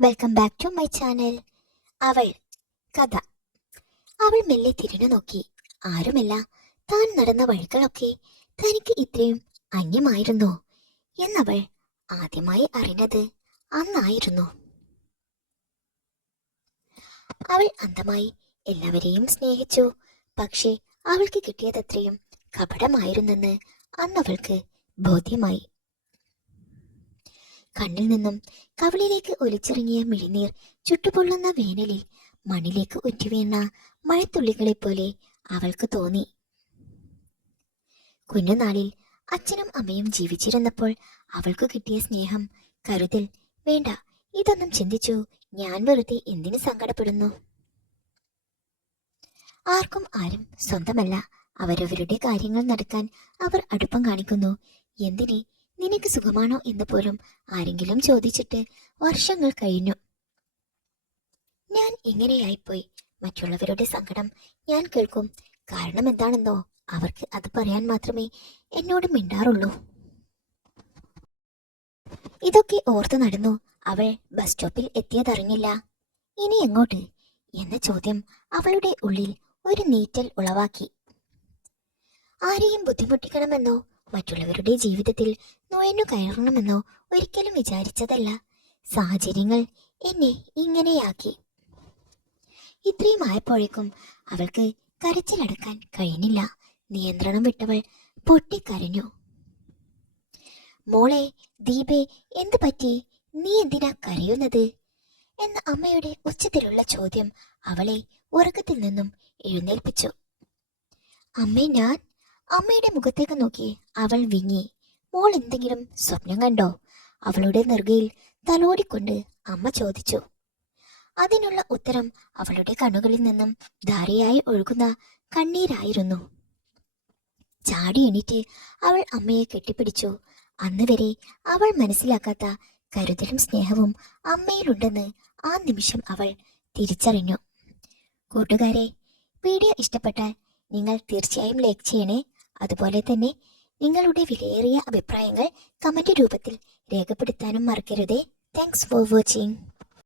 Welcome back to my channel അവൾ കഥ. അവൾ മെല്ലെ തിരിഞ്ഞു നോക്കി. ആരുമില്ല. താൻ നടന്ന വഴികളൊക്കെ തനിക്ക് ഇത്രയും അന്യമായിരുന്നു എന്നവൾ ആദ്യമായി അറിഞ്ഞത് അന്നായിരുന്നു. അവൾ അന്തമായി എല്ലാവരെയും സ്നേഹിച്ചു. പക്ഷേ അവൾക്ക് കിട്ടിയതത്രയും കപടമായിരുന്നെന്ന് അന്നവൾക്ക് ബോധ്യമായി. കണ്ണിൽ നിന്നും കവിളിലേക്ക് ഒലിച്ചിറങ്ങിയ മിഴിനീർ ചുട്ടുപൊള്ളുന്ന വേനലിൽ മണ്ണിലേക്ക് ഉറ്റുവീണ മഴത്തുള്ളികളെ പോലെ അവൾക്ക് തോന്നി. കുഞ്ഞുനാളിൽ അച്ഛനും അമ്മയും ജീവിച്ചിരുന്നപ്പോൾ അവൾക്ക് കിട്ടിയ സ്നേഹം കരുതൽ വേണ്ട ഇതൊന്നും ചിന്തിച്ചു ഞാൻ വെറുതെ എന്തിനു സങ്കടപ്പെടുന്നു? ആർക്കും ആരും സ്വന്തമല്ല. അവരവരുടെ കാര്യങ്ങൾ നടക്കാൻ അവർ അടുപ്പം കാണിക്കുന്നു. എന്തിനെ നിനക്ക് സുഖമാണോ എന്ന് പോലും ആരെങ്കിലും ചോദിച്ചിട്ട് വർഷങ്ങൾ കഴിഞ്ഞു. ഞാൻ ഇങ്ങനെയായിപ്പോയി. മറ്റുള്ളവരുടെ സങ്കടം ഞാൻ കേൾക്കും. കാരണം എന്താണെന്നോ അവർക്ക് അത് പറയാൻ മാത്രമേ എന്നോട് മിണ്ടാറുള്ളൂ. ഇതൊക്കെ ഓർത്തു നടന്നു അവൾ ബസ് സ്റ്റോപ്പിൽ എത്തിയതറിഞ്ഞില്ല. ഇനി എങ്ങോട്ട്? എന്ന ചോദ്യം അവളുടെ ഉള്ളിൽ ഒരു നീറ്റൽ ഉളവാക്കി. ആരെയും ബുദ്ധിമുട്ടിക്കണമെന്നോ? മറ്റുള്ളവരുടെ ജീവിതത്തിൽ നുഴഞ്ഞു കയറണമെന്നോ ഒരിക്കലും വിചാരിച്ചതല്ല. സാഹചര്യങ്ങൾ എന്നെ ഇങ്ങനെയാക്കി. ഇത്രയും ആയപ്പോഴേക്കും അവൾക്ക് കരച്ചിലടക്കാൻ കഴിഞ്ഞില്ല നിയന്ത്രണം വിട്ടവൾ പൊട്ടിക്കരഞ്ഞു. മോളെ ദീപേ എന്ത് പറ്റി? നീ എന്തിനാ കരയുന്നത്? എന്ന അമ്മയുടെ ഉച്ചത്തിലുള്ള ചോദ്യം അവളെ ഉറക്കത്തിൽ നിന്നും എഴുന്നേൽപ്പിച്ചു. അമ്മേ ഞാൻ അമ്മയുടെ മുഖത്തേക്ക് നോക്കി അവൾ വിങ്ങി. മോൾ എന്തെങ്കിലും സ്വപ്നം കണ്ടോ? അവളുടെ നെറുകയിൽ തലോടിക്കൊണ്ട് അമ്മ ചോദിച്ചു. അതിനുള്ള ഉത്തരം അവളുടെ കണ്ണുകളിൽ നിന്നും ധാരയായി ഒഴുകുന്ന കണ്ണീരായിരുന്നു. ചാടി എണീറ്റ് അവൾ അമ്മയെ കെട്ടിപ്പിടിച്ചു. അന്ന് വരെ അവൾ മനസ്സിലാക്കാത്ത കരുതലും സ്നേഹവും അമ്മയിലുണ്ടെന്ന് ആ നിമിഷം അവൾ തിരിച്ചറിഞ്ഞു. കൂട്ടുകാരെ വീഡിയോ ഇഷ്ടപ്പെട്ടാൽ നിങ്ങൾ തീർച്ചയായും ലൈക്ക് ചെയ്യണേ. അതുപോലെ തന്നെ നിങ്ങളുടെ വിലയേറിയ അഭിപ്രായങ്ങൾ കമന്റ് രൂപത്തിൽ രേഖപ്പെടുത്താനും മറക്കരുതേ. Thanks for watching